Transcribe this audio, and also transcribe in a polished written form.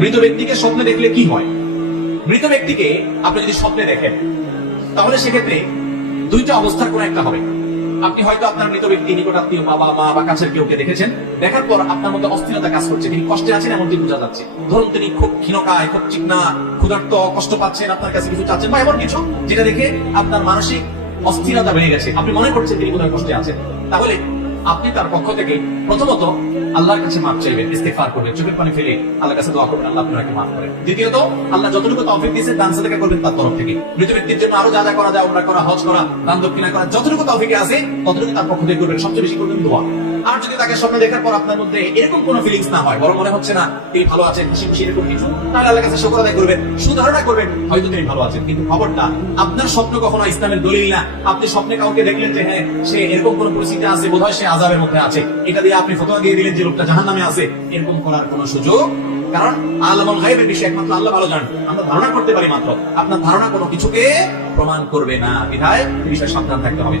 মৃত ব্যক্তিকে স্বপ্নে দেখলে কি হয়? মৃত ব্যক্তিকে আপনি যদি স্বপ্নে দেখেন, তাহলে সেক্ষেত্রে দুইটা অবস্থার কোন একটা হবে। আপনি হয়তো আপনার মৃত ব্যক্তি নিকটাত্মীয় বাবা মা বা কাছের কেউকে দেখেছেন, দেখার পর আপনার মধ্যে অস্থিরতা কাজ করছে, তিনি কষ্টে আছেন এমনটি বোঝা যাচ্ছে। ধরুন তিনি খুব ক্ষীণকায়, খুব চিকনা, ক্ষুধার্ত, কষ্ট পাচ্ছেন, আপনার কাছে কিছু চাচ্ছেন বা এমন কিছু যেটা দেখে আপনার মানসিক অস্থিরতা বেড়ে গেছে, আপনি মনে করছেন তিনি বোধহয় কষ্টে আছেন। তাহলে আপনি তার পক্ষ থেকে প্রথমত আল্লাহর কাছে মাফ চাইবেন, ইস্তেগফার করবেন, চোখের পানি ফেলে আল্লাহর কাছে দোয়া করবেন, আল্লাহ আপনাকে মাফ করেন। দ্বিতীয়ত, আল্লাহ যতটুকু তৌফিক দিয়েছেন দান সাদাকা করবেন তার তরফ থেকে। মৃত ব্যক্তির জন্য আরো যা যা করা যায়, উমরা করা, হজ করা, দান দক্ষিণা করা, যতটুকু তৌফিকে আছে ততটুকু তার পক্ষ থেকে করবেন। সবচেয়ে বেশি করবেন দোয়া। আর যদি তাকে স্বপ্নে দেখার পর আপনার মধ্যে এরকম কোনো ফিলিংস না হয়, বড় মনে হচ্ছে না তিনি ভালো আছেন, খুশি খুশি এরকম কিছু, তাহলে আল্লাহর কাছে শুকর আদায় করবেন, সুধারণা করবেন হয়তো তিনি ভালো আছেন। কিন্তু খবরটা, আপনার স্বপ্ন কখনো ইসলামের দলিল না। আপনি স্বপ্নে কাউকে দেখলেন যে হ্যাঁ সে এরকম কোন পরিস্থিতি আছে, বোধহয় সে আযাবের মধ্যে আছে, এটা দিয়ে আপনি ফতোয়া দিয়ে দিলেন যে লোকটা জাহান্নামে আছে, এরকম করার কোনো সুযোগ। কারণ আলামুল গায়বের বিষয় একমাত্র আল্লাহ ভালো জানেন, আমরা ধারণা করতে পারি মাত্র। আপনার ধারণা কোনো কিছুকে প্রমাণ করবে না, বিধায় এই বিষয়ে সাবধান থাকতে হবে।